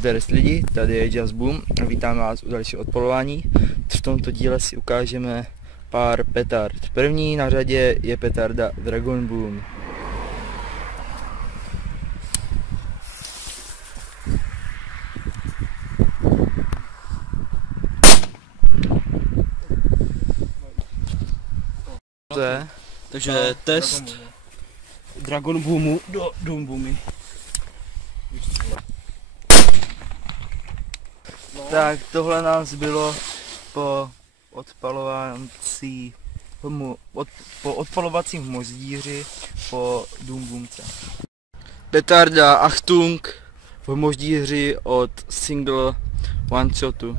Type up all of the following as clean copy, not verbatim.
Zdar lidi, tady je Just Boom a vítám vás u dalšího odpalování. V tomto díle si ukážeme pár petard. První na řadě je petarda Dragon Boom. To je? Takže test Dragon Boomu do Doom Boomy. Tak tohle nám zbylo po odpalovacím hmozdíři po Doom Boomce. Petarda Achtung v hmozdíři od Single One Shotu.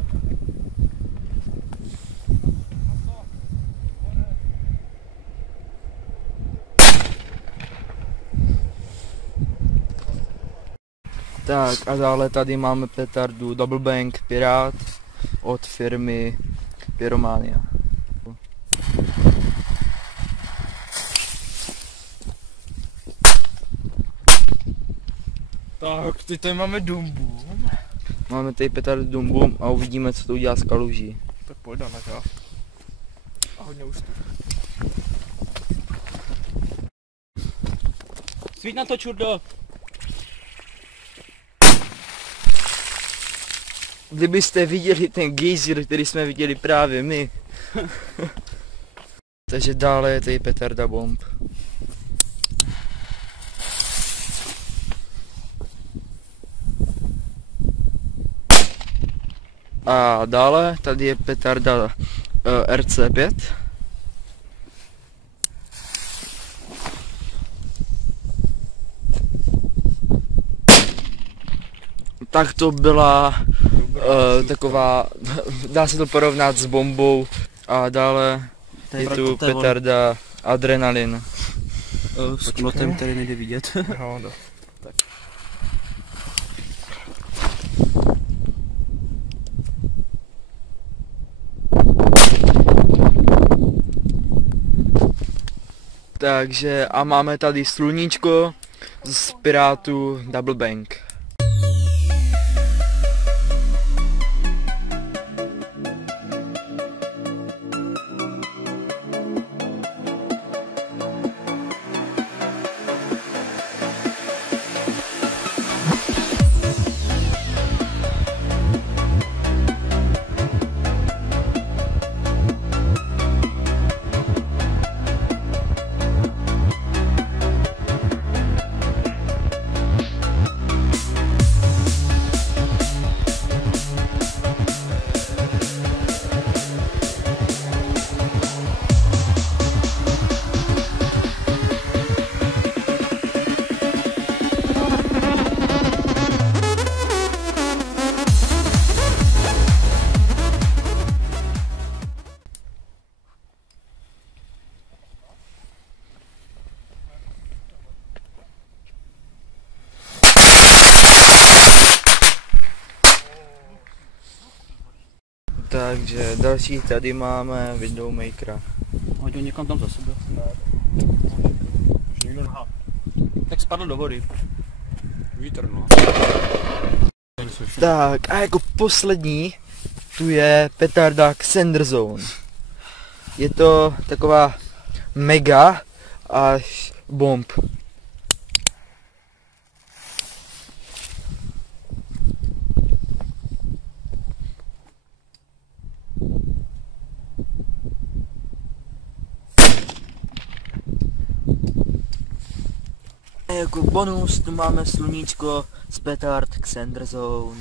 Tak a dále tady máme petardu Double Bang Pirát od firmy Pyromania. Tak, teď tady máme Doom Boom. Máme tady petardu Doom Boom a uvidíme, co to udělá s kaluží. Tak pojď na to. A hodně už tu. Svít na to, čurdo! Kdybyste viděli ten gejzír, který jsme viděli právě my. Takže dále je tady petarda Bomb. A dále tady je petarda RC5. Tak to byla taková, dá se to porovnat s bombou. A dále je tu petarda Adrenalin. S knotem, který nejde vidět. No. Tak. Takže a máme tady sluníčko z Pirátu Double Bang. Takže další tady máme Windowmakera. Hodil někam tam za sebe. Už někdo nahá. Tak spadl do vody. Vítr, no. Tak a jako poslední tu je petarda Xander Zone. Je to taková mega až bomb. Jako bonus tu máme sluníčko z petard Xander Zone.